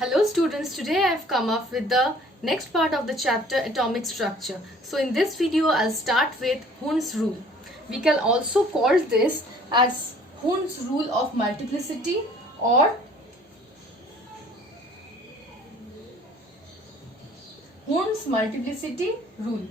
Hello students, today I have come up with the next part of the chapter atomic structure. So in this video I'll start with Hund's rule. We can also call this as Hund's rule of multiplicity or Hund's multiplicity rule.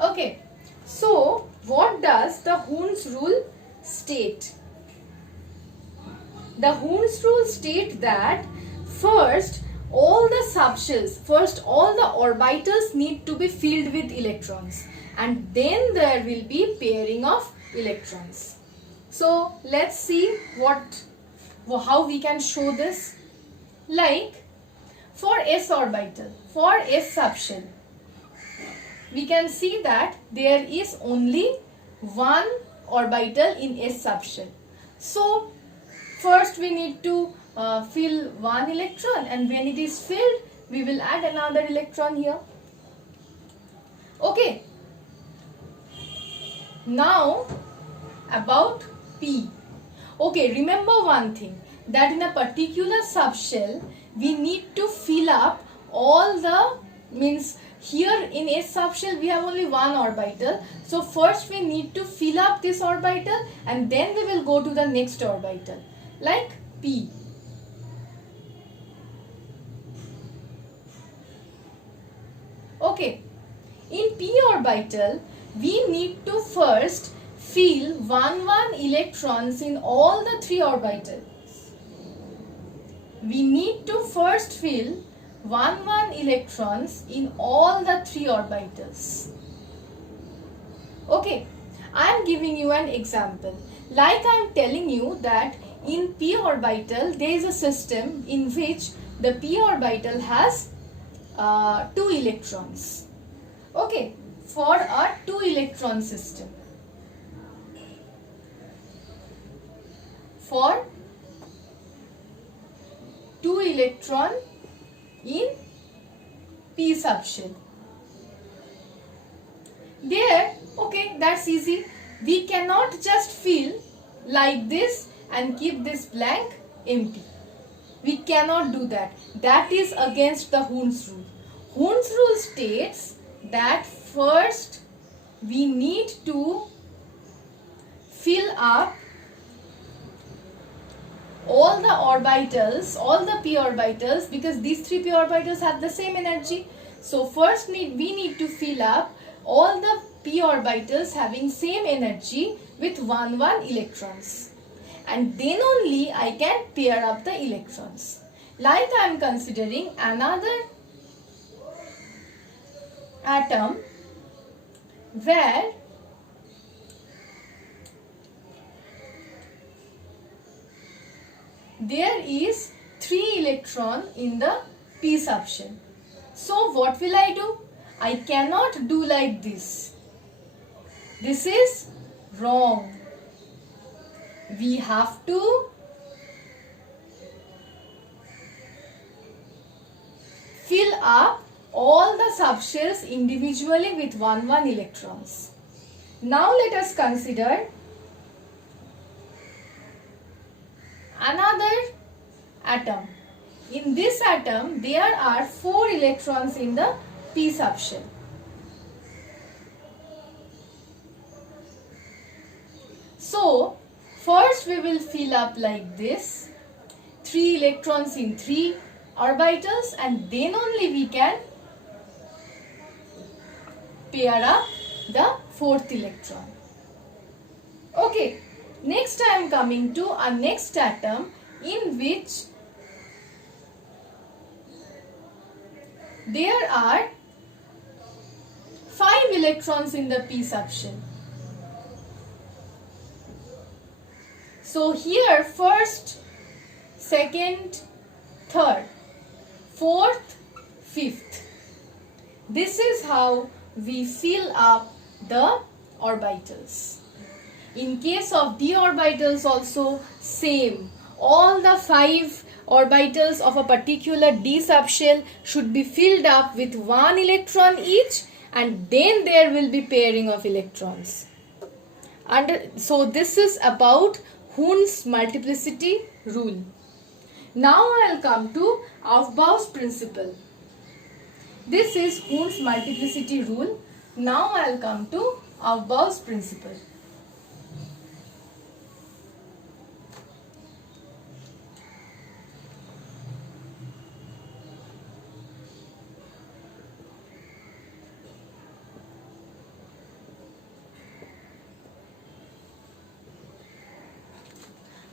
Okay, so what does the Hund's rule state? The Hund's rule states that first all the orbitals need to be filled with electrons, and then there will be pairing of electrons. So let's see how we can show this. Like for s orbital, for s subshell, we can see that there is only one orbital in s subshell. So first we need to fill one electron, and when it is filled we will add another electron here. Okay, now about p. Okay, remember one thing, that in a particular subshell we need to fill up all the, here in S subshell we have only one orbital, so first we need to fill up this orbital and then we will go to the next orbital, like p. Okay, in p orbital we need to first fill 1 electrons in all the three orbitals. We need to first fill 1 electrons in all the three orbitals. Okay, I am giving you an example. Like I am telling you that in p orbital there is a system in which the p orbital has 2 electrons. Okay, for a 2 electron system, for 2 electron in p subshell, there, okay, that's easy. We cannot just fill like this and keep this blank empty. We cannot do that. That is against the Hund's rule. Hund's rule states that first we need to fill up all the orbitals, all the p orbitals, because these three p orbitals have the same energy. So first we need to fill up all the p orbitals having same energy with 1 electrons, and then only I can pair up the electrons. Like I am considering another atom where there is 3 electron in the p subshell. So what will I do? I cannot do like this. This is wrong. We have to fill up all the subshells individually with 1 electrons. Now let us consider another atom. In this atom there are 4 electrons in the p subshell. So first we will fill up like this, 3 electrons in 3 orbitals, and then only we can pair up the 4th electron. Okay, next I am coming to our next atom in which there are 5 electrons in the p subshell. So here first, second, third, fourth, fifth. This is how we fill up the orbitals. In case of d orbitals also same. All the 5 orbitals of a particular d subshell should be filled up with 1 electron each, and then there will be pairing of electrons. So this is about Hund's multiplicity rule. Now I'll come to Aufbau's principle. This is Hund's multiplicity rule. Now I'll come to Aufbau's principle.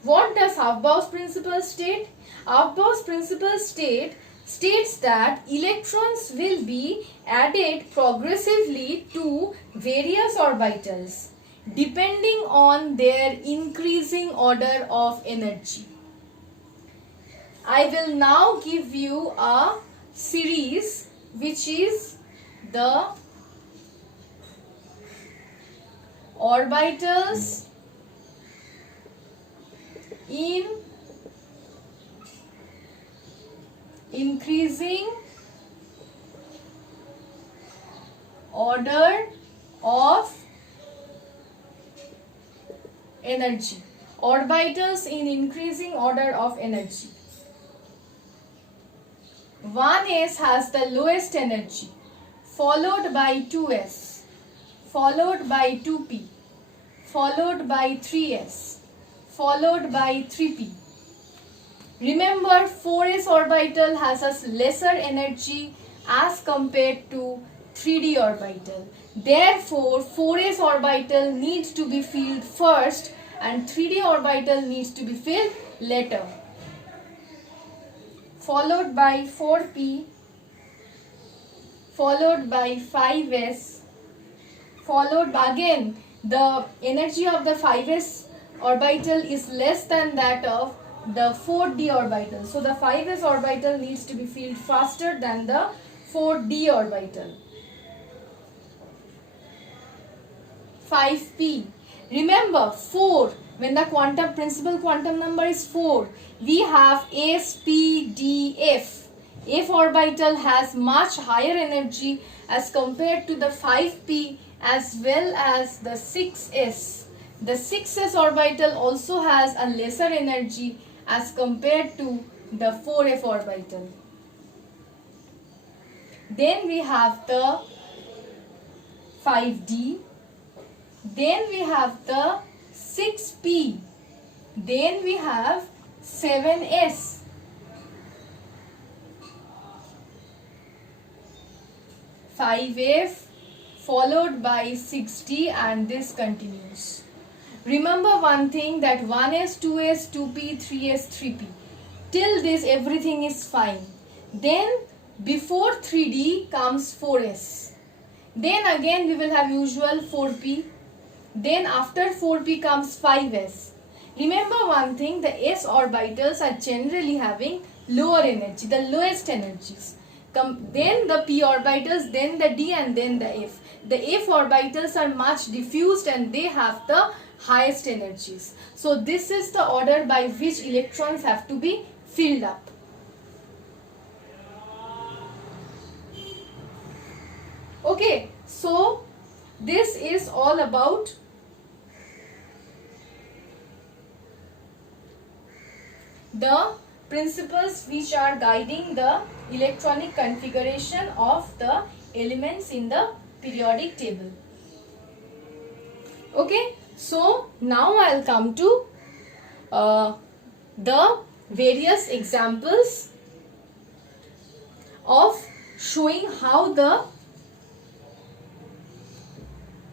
What does Aufbau's principle state? Aufbau's principle states that electrons will be added progressively to various orbitals depending on their increasing order of energy. I will now give you a series which is the orbitals in increasing order of energy. Orbitals in increasing order of energy. 1s has the lowest energy, followed by 2s, followed by 2p, followed by 3s, followed by 3p. Remember, 4s orbital has a lesser energy as compared to 3d orbital. Therefore, 4s orbital needs to be filled first and 3d orbital needs to be filled later. Followed by 4p, followed by 5s, followed by, again, the energy of the 5s orbital is less than that of the 4d orbital. So the 5s orbital needs to be filled faster than the 4d orbital. 5p. Remember, 4, when the principal quantum number is 4, we have s, p, d, f. F orbital has much higher energy as compared to the 5p as well as the 6s. The 6s orbital also has a lesser energy as compared to the 4f orbital. Then we have the 5d. Then we have the 6p. Then we have 7s. (5f) followed by 6d, and this continues. Remember one thing, that 1s, 2s, 2p, 3s, 3p. Till this everything is fine. Then before 3d comes 4s. Then again we will have usual 4p. Then after 4p comes 5s. Remember one thing, the s orbitals are generally having lower energy, the lowest energies. Then the p orbitals, then the d, and then the f. The f orbitals are much diffused and they have the highest energies. So this is the order by which electrons have to be filled up. Okay, so this is all about the principles which are guiding the electronic configuration of the elements in the periodic table. Okay, so now I'll come to the various examples of showing how the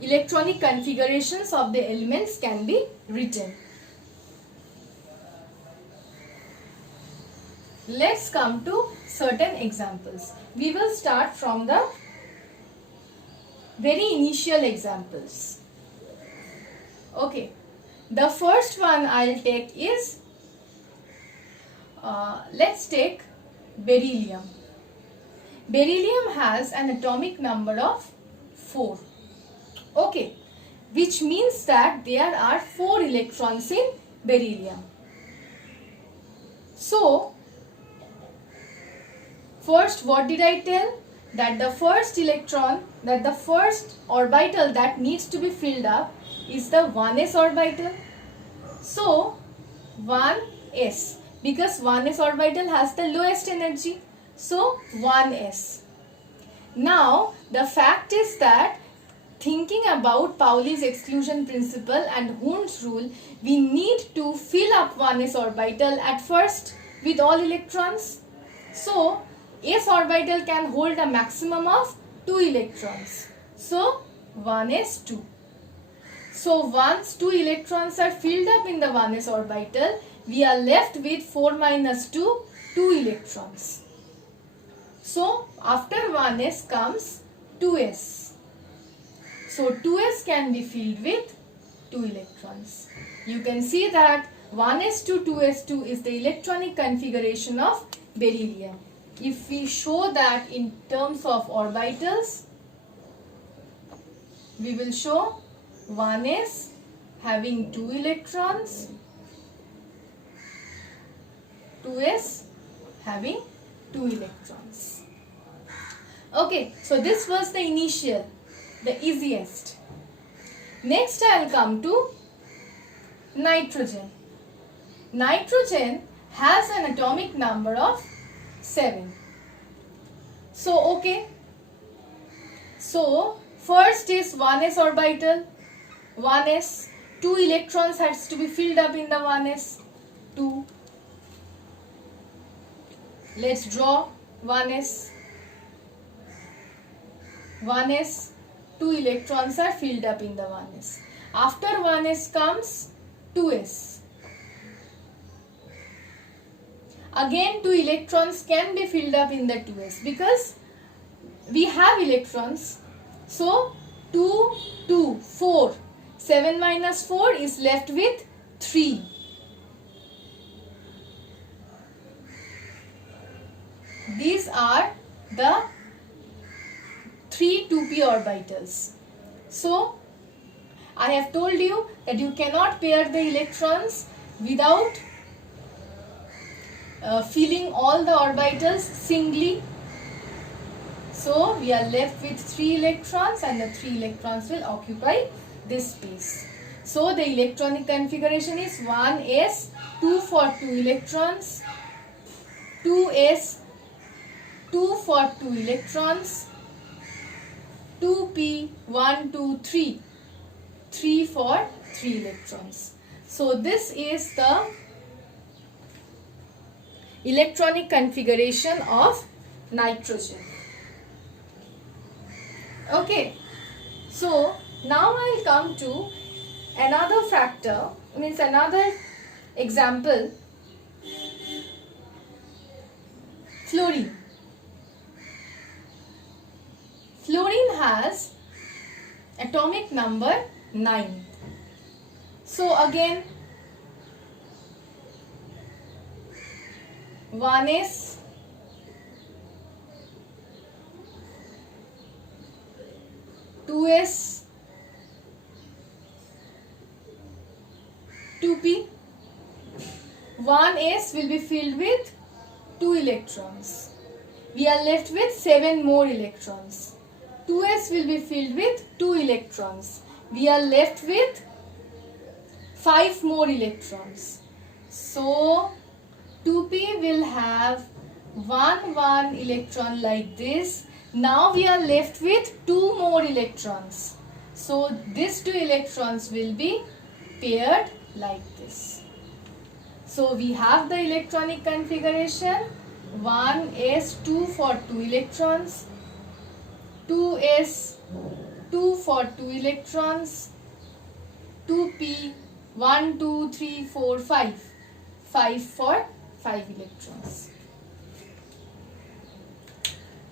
electronic configurations of the elements can be written. Let's come to certain examples. We will start from the very initial examples. Okay, the first one I'll take is, let's take beryllium. Beryllium has an atomic number of 4. Okay, which means that there are 4 electrons in beryllium. So, first what did I tell? that the first orbital that needs to be filled up is the 1s orbital. So 1s, because 1s orbital has the lowest energy, so 1s. Now the fact is that, thinking about Pauli's exclusion principle and Hund's rule, we need to fill up 1s orbital at first with all electrons. So s orbital can hold a maximum of 2 electrons. So 1s2. So once 2 electrons are filled up in the 1s orbital, we are left with 4 minus 2, 2 electrons. So after 1s comes 2s. So 2s can be filled with 2 electrons. You can see that 1s2, 2s2 is the electronic configuration of beryllium. If we show that in terms of orbitals, we will show 1s having 2 electrons, 2s having 2 electrons. Okay, so this was the initial, the easiest. Next I will come to nitrogen. Nitrogen has an atomic number of 7. So okay, so first is 1s orbital, 1s, 2 electrons has to be filled up in the 1s, 2. Let's draw 1s, 2 electrons are filled up in the 1s. After 1s comes 2s. Again 2 electrons can be filled up in the 2s because we have electrons. So 2, 2, 4. 7 minus 4 is left with 3. These are the 3 2p orbitals. So I have told you that you cannot pair the electrons without filling all the orbitals singly. So we are left with 3 electrons and the 3 electrons will occupy this space. So the electronic configuration is 1s, 2 for 2 electrons, 2s, 2 for 2 electrons, 2p, 1, 2, 3, 3 for 3 electrons. So this is the electronic configuration of nitrogen. Okay, so now I will come to another factor, means another example, fluorine. Fluorine has atomic number 9. So again 1s, 2s, 2p. 1s will be filled with 2 electrons. We are left with 7 more electrons. 2s will be filled with 2 electrons. We are left with 5 more electrons. So 2p will have 1 electron like this. Now we are left with 2 more electrons. So these 2 electrons will be paired like this. So we have the electronic configuration 1s, 2 for 2 electrons, 2s, 2 for 2 electrons, 2p, 1, 2, 3, 4, 5, 5 for 5 electrons.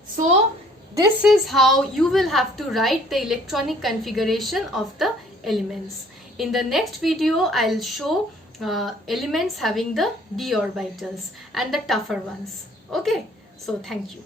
So this is how you will have to write the electronic configuration of the elements. In the next video, I'll show elements having the d orbitals and the tougher ones. Okay, so thank you.